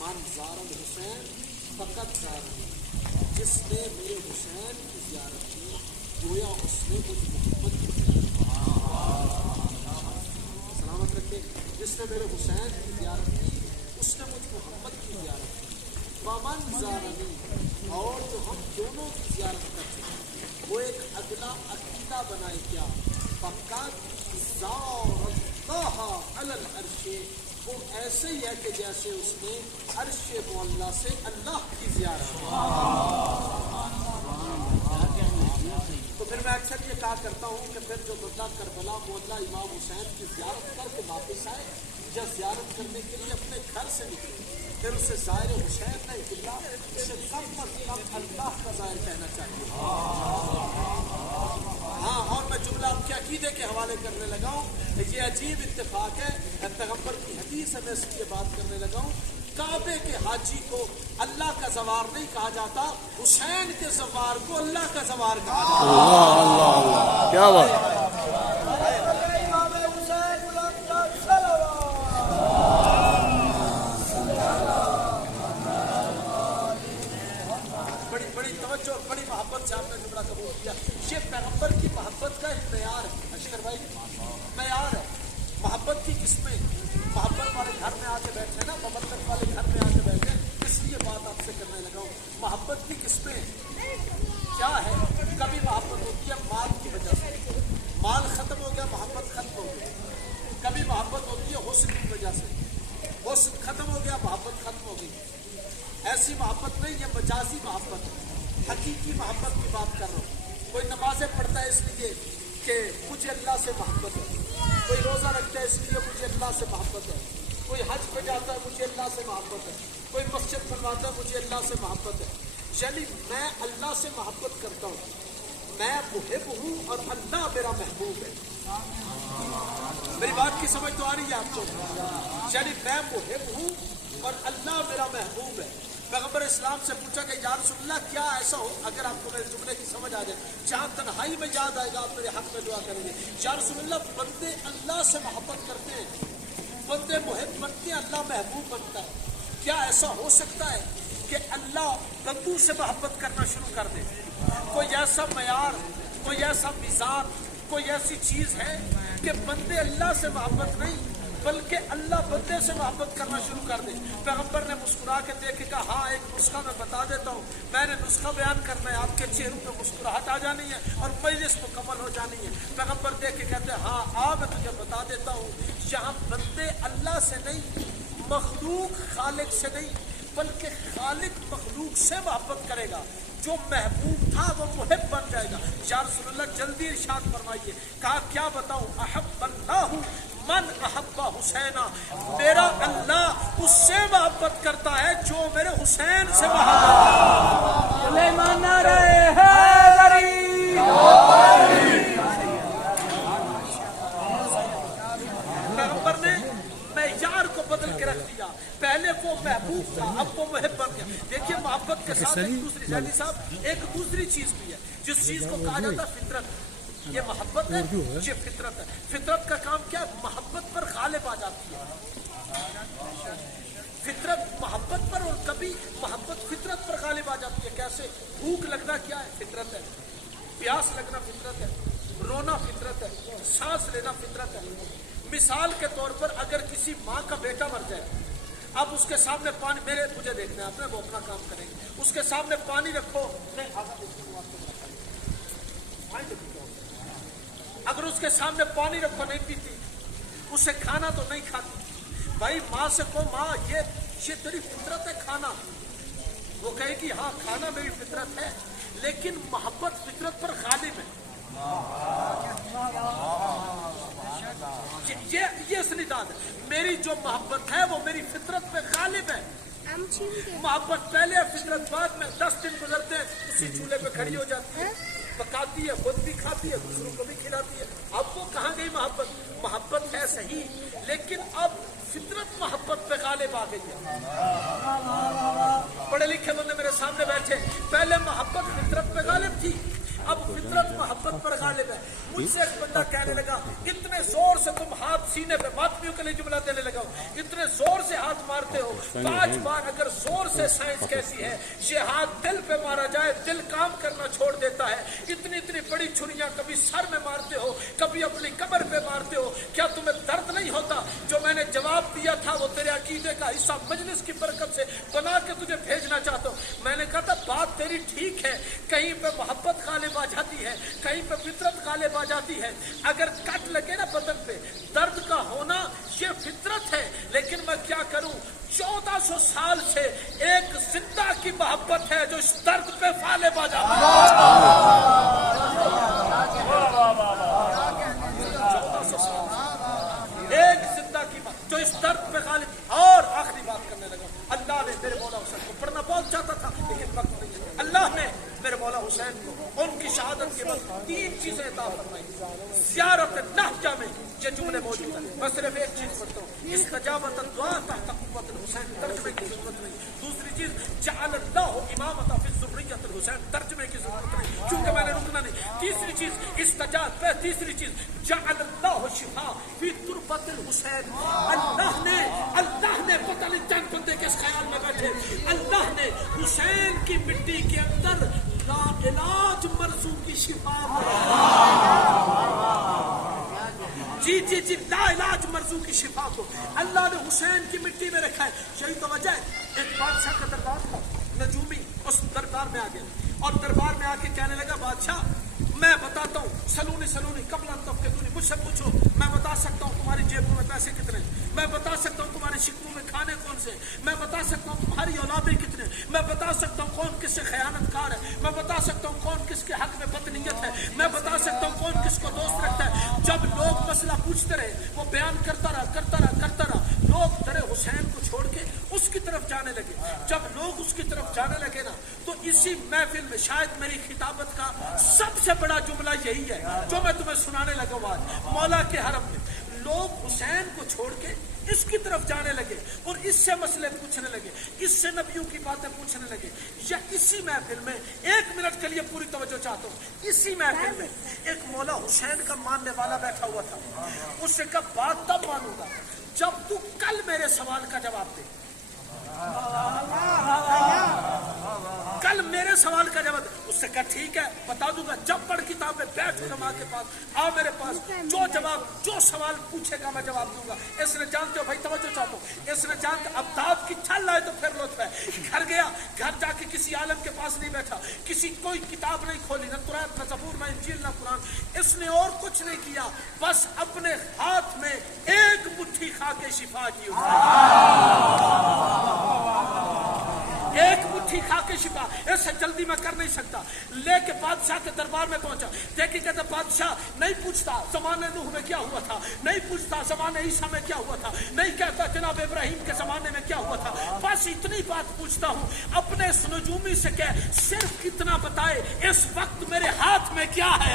من زار الحسین فقط زارنی، جس نے میرے حسین کی زیارت کی گویا اس نے مجھ محمد کی زیارت کی. سلامت رکھے. جس نے میرے حسین کی زیارت کی اس نے مجھ محمد کی زیارت کی. ومن زارنی، اور جو ہم دونوں کی زیارت کر چکے وہ ایک اگلا عقیدہ بنائے کیا، فقط زارتہا علی العرش، وہ ایسے ہی ہے کہ جیسے اس نے عرش معلیٰ سے اللہ کی زیارت کی. تو پھر میں اکثر یہ کہا کرتا ہوں کہ پھر جو بندہ کربلا معلیٰ امام حسین کی زیارت کر کے واپس آئے یا زیارت کرنے کے لیے اپنے گھر سے نکلے، پھر اسے ظاہر حسین نہیں کہا، اسے کم از کم اللہ کا ظاہر کہنا چاہیے. ہاں، اور میں جملہ آپ کے عقیدے کے حوالے کرنے لگا ہوں. یہ عجیب اتفاق ہے، پیغمبر کی حدیث ہے، میں اس کی بات کرنے لگا ہوں. کعبے کے حاجی کو اللہ کا زوار نہیں کہا جاتا، حسین کے زوار کو اللہ کا زوار کہا جاتا. اللہ اللہ اللہ، کیا بات. بڑی توجہ اور بڑی محبت سے آپ نے جملہ قبول کیا. یہ پیغمبر کی محبت کا ایک معیار ہے اشکر بھائی، معیار ہے. محبت کی قسمیں، محبت والے گھر میں آ کے بیٹھے نا، مملکت والے گھر میں آ کے بیٹھے، اس لیے بات آپ سے کرنے لگا ہوں. محبت کی قسمیں کیا ہے؟ کبھی محبت ہوتی ہے مال کی وجہ سے، مال ختم ہو گیا محبت ختم ہو گئی. کبھی محبت ہوتی ہے حسن کی وجہ سے، حسن ختم ہو گیا محبت ختم ہو گئی. ایسی محبت نہیں، یہ مجازی محبت ہے. حقیقی محبت کی بات کر رہا ہوں. کوئی نمازیں پڑھتا ہے اس لیے کہ مجھے اللہ سے محبت ہے، کوئی روزہ رکھتا ہے اس لیے مجھے اللہ سے محبت ہے، کوئی حج پہ جاتا ہے مجھے اللہ سے محبت ہے، کوئی مسجد بنواتا ہے مجھے اللہ سے محبت ہے. یعنی میں اللہ سے محبت کرتا ہوں، میں محب ہوں اور اللہ میرا محبوب ہے. میری بات کی سمجھ تو آ رہی ہے آپ کو؟ یعنی میں محب ہوں اور اللہ میرا محبوب ہے. پیغمبر اسلام سے پوچھا کہ یا رسول اللہ کیا ایسا ہو، اگر آپ کو میرے جملے کی سمجھ آ جائے، جہاں تنہائی میں یاد آئے گا آپ میرے حق میں دعا کریں گے. یا رسول اللہ بندے اللہ سے محبت کرتے ہیں، بندے محب بنتے ہیں، اللہ محبوب بنتا ہے. کیا ایسا ہو سکتا ہے کہ اللہ بندوں سے محبت کرنا شروع کر دے؟ کوئی ایسا معیار، کوئی ایسا میزان، کوئی ایسی چیز ہے کہ بندے اللہ سے محبت نہیں بلکہ اللہ بندے سے محبت کرنا شروع کر دے؟ پیغمبر نے مسکرا کے دیکھ کہا ہاں ایک نسخہ میں بتا دیتا ہوں. میں نے نسخہ بیان کرنا ہے، آپ کے چہروں پہ مسکراہٹ آ جانی ہے اور مجلس مکمل ہو جانی ہے. پیغمبر دیکھ کے کہتے ہیں ہاں آ میں تجھے بتا دیتا ہوں. یہاں بندے اللہ سے نہیں، مخلوق خالق سے نہیں بلکہ خالق مخلوق سے محبت کرے گا. جو محبوب تھا وہ محب بن جائے گا. یا رسول اللہ جلدی ارشاد فرمائیے. کہا کیا بتاؤں؟ احب اللہ من احب حسینا، میرا اللہ اس سے محبت کرتا ہے جو میرے حسین سے محبت پیغمبر نے معیار کو بدل کے رکھ دیا. پہلے وہ محبوب تھا، اب وہ محب بن گیا. دیکھیے محبت کے ساتھ ایک دوسری جانی صاحب ایک دوسری چیز بھی ہے جس چیز کو کہا جاتا ہے فطرت. یہ محبت ہے، یہ فطرت ہے. فطرت کا کام کیا؟ محبت پر غالب آ جاتی ہے. فطرت محبت پر، اور کبھی محبت فطرت پر غالب آ جاتی ہے. کیسے؟ بھوک لگنا کیا ہے؟ فطرت ہے. پیاس لگنا فطرت ہے. رونا فطرت ہے. سانس لینا فطرت ہے. مثال کے طور پر اگر کسی ماں کا بیٹا مر جائے، اب اس کے سامنے پانی، مجھے دیکھنا ہے آپ نے، وہ اپنا کام کریں گے. اس کے سامنے پانی رکھو، اگر اس کے سامنے پانی رکھو نہیں پیتی، اسے کھانا تو نہیں کھاتی. بھائی ماں سے کو ماں یہ تیری فطرت ہے کھانا، وہ کہے گی ہاں کھانا میری فطرت ہے، لیکن محبت فطرت پر غالب ہے. یہ استعداد ہے. میری جو محبت ہے وہ میری فطرت پہ غالب ہے. محبت پہلے ہے، فطرت بعد میں. 10 دن گزرتے ہیں اسی چولہے پہ کھڑی ہو جاتی ہے، پکاتی ہے، خود بھی کھاتی ہے، دوسروں کو بھی کھلاتی ہے. اب وہ کہاں گئی محبت؟ محبت ہے صحیح، لیکن اب فطرت محبت پہ غالب آ گئی ہے. پڑھے لکھے بندے میرے سامنے بیٹھے، پہلے محبت فطرت پہ غالب تھی، اب فطرت محبت پر غالب ہے. مجھ سے ایک بندہ کہنے لگا اتنے زور سے تم ہاتھ سینے پہ، ماتمیوں کے لیے جملہ دینے لگا، اتنے زور سے ہاتھ مار मारते हो। 5 बार अगर जोर से साइंस कहती है ये हाथ दिल पे मारा जाए दिल काम करना छोड़ देता है। इतनी इतनी बड़ी छुरियां कभी सर में मारते हो, कभी अपनी कमर पे मारते हो, क्या तुम्हें दर्द नहीं होता? जो मैंने जवाब दिया था वो तेरे अकीदे का हिस्सा मजलिस की बरकत से बना के तुझे भेजना चाहता हूँ। मैंने कहा था बात तेरी ठीक है, कहीं पे मोहब्बत गालिब आ जाती है, कहीं पे फितरत गालिब आ जाती है। अगर कट लगे ना बदन पे, दर्द का होना ये फितरत है, लेकिन मैं क्या करूं? 1400 साल से एक जिंदा की मोहब्बत है जो इस दर्द पे गालिब आ जाती है। 1400 साल एक जिंदा की जो इस दर्द पे गालिब। और आखिरी बात करने लगा, अल्लाह ने मेरे मौला हुसैन को पढ़ना बहुत चाहता था लेकिन वक्त नहीं है। अल्लाह ने मेरे मौला हुसैन को उनकी शहादत के बाद 3 चीजें अता फरमाई। ज़ियारत नहजा में ये जुमले मौजूद है। मैं सिर्फ एक चीज पढ़ता हूँ, इस्तजाबत दुआ तहत क़ुव्वत हुसैन, तर्जुमे की जरूरत नहीं। दूसरी चीज जअलल्लाहु इमामता फी ज़ुर्रियत हुसैन, तर्जुमे की जरूरत नहीं क्योंकि मैंने रुकना नहीं। तीसरी चीज इस्तजाब पे, तीसरी चीज जअलल्लाहु शिफा फी तुरबत हुसैन। अल्लाह ने पता नहीं चंद बंदे किस ख्याल में बैठे, अल्लाह ने हुसैन की मिट्टी के अंदर लाइलाज मर्जू की शिफा जी लाइलाज मर्जू की शिफा को अल्लाह ने हुसैन की मिट्टी में रखा है। यही तो वजह है। एक बादशाह का दरबार था, नजूमी उस दरबार में आ गया और दरबार में आके कहने लगा बादशाह मैं बताता हूँ, सलूनी कबला तफकीदूनी, मुझसे पूछो मैं बता सकता हूँ तुम्हारी जेबों में पैसे कितने, मैं बता सकता हूँ तुम्हारे शिकवों में खाने कौन से, मैं बता सकता हूँ तुम्हारी औलादें कितने, मैं बता सकता हूँ कौन किससे खयानतकार है, मैं बता सकता हूँ कौन किसके हक में बदनीयत है, मैं बता सकता हूँ कौन किसको दोस्त रखता है। जब लोग मसला पूछते रहे वो बयान करता रहा, लोग दरे हुसैन को छोड़ के उसकी तरफ जाने लगे। जब लोग उसकी तरफ जाने लगे ना तो इसी महफिल में शायद मेरी खिताबत का सबसे बड़ा जुमला यही है जो मैं तुम्हें सुनाने लगा हूं आज। मौला के हरम में लोग हुसैन को छोड़ के इसकी तरफ जाने लगे और इससे मसले पूछने लगे, इससे नबियों की बातें पूछने लगे। या इसी महफिल में 1 मिनट के लिए पूरी तवज्जो चाहता हूँ, इसी महफिल में एक मौला हुसैन का मानने वाला बैठा हुआ था। उससे कब बात तब मानूंगा जब तू कल मेरे सवाल का जवाब दे, कल मेरे सवाल का जवाब। उससे कहा ठीक है बता दूंगा, जब पढ़ किताब में बैठ उलमा के पास आ मेरे पास, जो सवाल पूछेगा मैं जवाब दूंगा। इसने जानते हो भाई तवज्जो चाहता हूँ, इसने जानते अब दाद की छल लाए तो फिर लुत्फ है। घर गया, घर जाके किसी आलम के पास नहीं बैठा, किसी कोई किताब नहीं खोली, न कुरान न ज़बूर न इंजील न कुरान, इसने और कुछ नहीं किया, बस अपने हाथ में एक मुट्ठी खा के शिफा की, एक मुट्ठी खा के शिफा। ऐसे जल्दी मैं कर नहीं सकता। लेके बादशाह के दरबार में पहुंचा, देखिए कहता बादशाह नहीं पूछता ज़माने नूह में क्या हुआ था, नहीं पूछता ज़माने ईसा में क्या हुआ था, नहीं कहता जनाब इब्राहिम के ज़माने में क्या हुआ था, बस इतनी बात पूछता हूँ अपने इस नजूमी से कह सिर्फ कितना बताए इस वक्त मेरे हाथ में क्या है।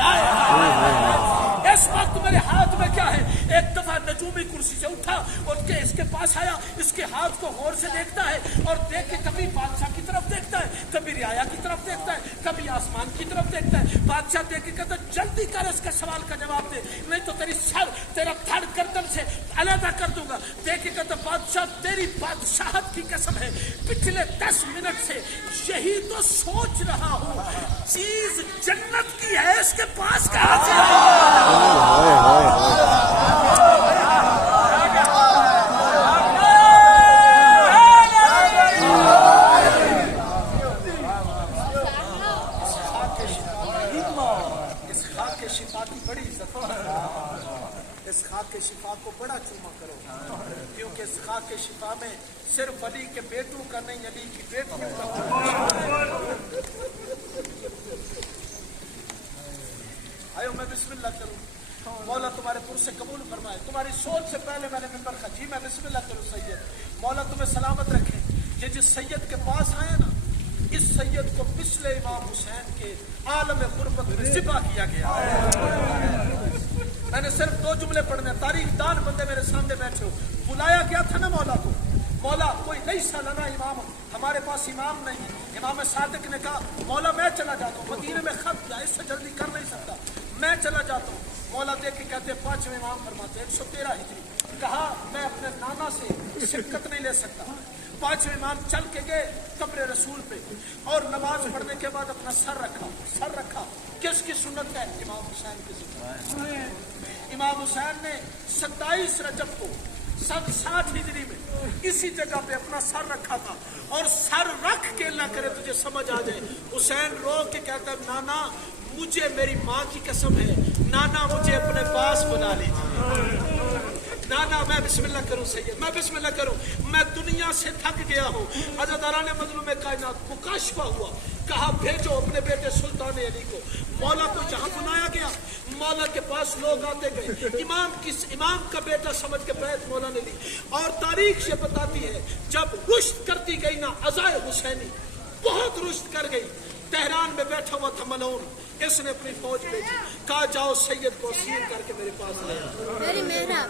इस वक्त मेरे हाथ में क्या है। एक दफा नजूमी कुर्सी से उठा और के इसके पास आया, इसके हाथ को गौर से देखता है और देख के कभी बादशाह की तरफ देखता है, कभी रियाया की तरफ देखता है, कभी आसमान की तरफ देखता है। बादशाह देख के कहता जल्दी कर इसके सवाल का जवाब दे, नहीं तो तेरी सर तेरा धड़ गर्दन से अलग कर दूंगा। देख के कहता बादशाह तेरी बादशाहत की कसम है पिछले 10 मिनट से यही तो सोच रहा हूँ, चीज जन्नत की है इसके पास कहाँ से के शिफा को बड़ा चूमा करो, क्योंकि इस खाक के शिफा में सिर्फ अली के बेटों का नहीं, अली की बेटियों का। आयो मैं बिस्मिल्लाह करूं, मौला तुम्हारे पुरसे कबूल फरमाए। तुम्हारी सोच से पहले मैंने मिंबर का जी मैं बिस्मिल्लाह करूं सैयद, मौला तुम्हें सलामत रखे। ये जिस सैयद के पास आए ना, इस सैयद को पिछले इमाम हुसैन के आलम गुरबत में ज़िबा किया गया। मैंने सिर्फ 2 जुमले पढ़ने, तारीख दान बंदे मेरे सामने बैठे हो। बुलाया गया था ना मौला को, मौला कोई नहीं सलाना इमाम, हमारे पास इमाम नहीं। इमाम सादिक ने कहा मौला मैं चला जाता हूँ, मदीने में खत किया, इससे जल्दी कर नहीं सकता, मैं चला जाता हूँ। मौला देख के कहते 5वें इमाम फरमाते 113 हिजरी कहा मैं अपने नाना से शिरकत नहीं ले सकता। पांचवें इमाम चल के गए कब्र रसूल पे और नमाज पढ़ने के बाद अपना सर रखा। किसकी सुन्नत है? इमाम हुसैन की सुन्नत। इमाम हुसैन ने 27 रजब को 60 हिजरी में इसी जगह पे अपना सर रखा था और सर रख के अल्लाह करे तुझे समझ आ जाए। हुसैन रो के कहता है नाना मुझे मेरी माँ की कसम है, नाना मुझे अपने पास बना लीजिए। नाना मैं बिस्मिल्लाह करूं सैयद, मैं बिस्मिल्लाह करूं, मैं दुनिया से थक गया हूं। अज़ादाराने मज़लूम कायनात मुकाशफा हुआ, कहा भेजो अपने बेटे सुल्तान अली को। मौला को जहां बुलाया गया, मौला के पास लोग आते गए। इमाम का बेटा समझ के बैत मौला ने ली। और तारीख से बताती है जब रुश्त करती गई ना अज़ाए हुसैनी, बहुत रुश्त कर गई। तेहरान में बैठा हुआ था मलऊन, इसने अपनी फौज भेजी, कहा जाओ सैयद को असीर करके मेरे पास ले आओ।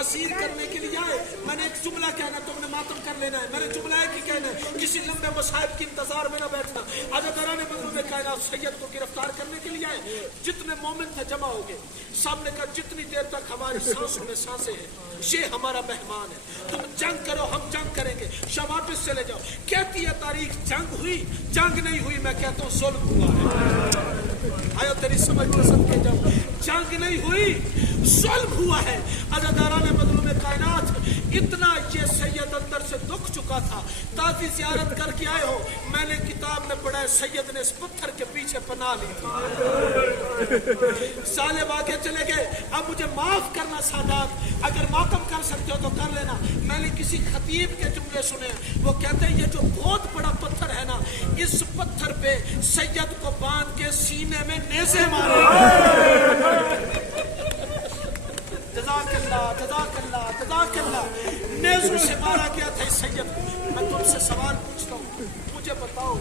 असीर करने के लिए आए, मैंने एक जुमला कहना, तुमने मातम कर लेना है। मैंने जुमला एक ही कहना है, किसी लंबे मसाइब के इंतजार में न बैठना। अज़ादाराने मज़लूम कायनात सैयद को गिरफ्तार करने के लिए आए। जितने मोमिन थे जमा हो गए। सामने का जितनी देर तक हमारी सांसों में सांसें हैं ये हमारा मेहमान है, तुम जंग करो हम जंग करेंगे, शाह वापिस चले जाओ। कहती है तारीख जंग हुई, जंग नहीं हुई, मैं कहता हूँ जुल्म हुआ है। आयो तेरी समझ पसंद के जाओ, जंग नहीं हुई जुल्म हुआ है। अज़ादाराने मज़लूम कायनात इतना ये सैयद अंदर से दुख चुका था। ताज़ी ज़ियारत करके आए हो, मैंने किताब में पढ़ा है सैयद ने इस पत्थर के पीछे पनाह ली थी। साले आगे चले गए, अब मुझे माफ करना सादात, अगर मातम कर सकते हो तो कर लेना। मैंने किसी खतीब के जुमले सुने, वो कहते हैं ये जो बहुत बड़ा पत्थर है ना, इस पत्थर पे सैयद को बांध के सीने में नेज़े मारे। जज़ाकल्लाह नेज़ों से मारा गया था इस सैयद को। मैं तुमसे सवाल पूछता हूँ, मुझे बताओ,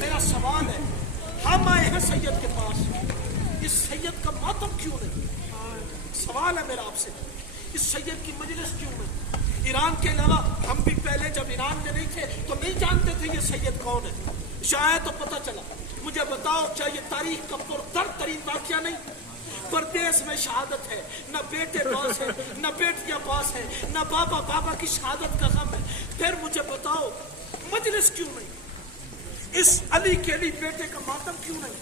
मेरा सवाल है, हम आए हैं सैयद के पास, इस सैयद का मातम क्यों नहीं? सवाल है मेरा आपसे, इस सैयद की मजलिस क्यों नहीं? ईरान के अलावा हम भी पहले जब ईरान में नहीं थे तो नहीं जानते थे ये सैयद कौन है, शायद तो पता चला। मुझे बताओ क्या ये तारीख का पुरदर्द तरीन वाक़या नहीं? परदेश में शहादत है, न बेटे पास है, न बेटियां पास है, न बाबा की शहादत का गम है। फिर मुझे बताओ मजलिस क्यों नहीं? इस अली के अली बेटे का मातम क्यों नहीं?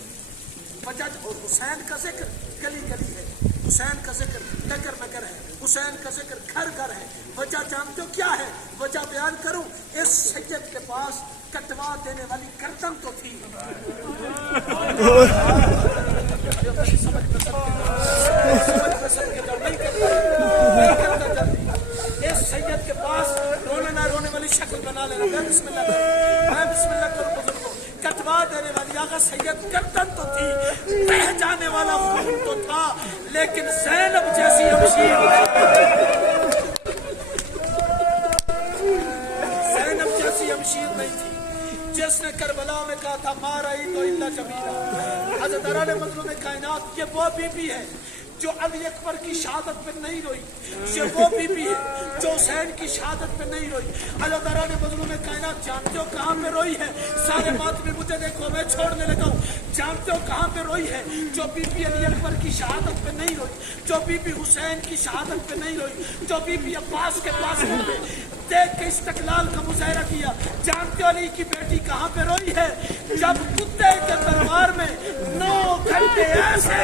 वजह और हुसैन का जिक्र गली गली है, हुसैन का जिक्र नगर नगर है, हुसैन का जिक्र घर घर है। वजह जानते हो क्या है? वजह बयान करूं, इस सैयद के पास कटवा देने वाली गर्दन तो थी। इस सैयद के पास रोने ना रोने वाली शक्ल बना लेना। मैं बिस्मिल्लाह करूं बुजुर्गों, कटवा देने वाली आगा सैयद गर्दन तो थी, बह जाने वाला खून तो था, लेकिन ज़ैनब जैसी अमशीर नहीं थी जिसने करबला में कहा था मारा ही तो इल्ला जमीला। अज़ादाराने मज़लूम कायनात ये वो बीबी है जो अली अकबर की शहादत पे नहीं रोई, ये वो बीबी है जो हुसैन की शहादत पे नहीं रोई। अज़ादाराने मज़लूम कायनात जानते हो कहाँ पे रोई है? सारे बात में मुझे देखो, मैं छोड़ने लगा हूँ। जानते हो कहाँ पे रोई है? जो बीबी अली अकबर की शहादत पे नहीं रोई, जो बीबी हुसैन की शहादत पे नहीं रोई, जो बीबी अब्बास के पास देख के इस्तिक़लाल का मुजाहरा किया। जानते हो अली की बेटी कहाँ पे रोई है? जब कुत्ते के दरबार में 9 घंटे ऐसे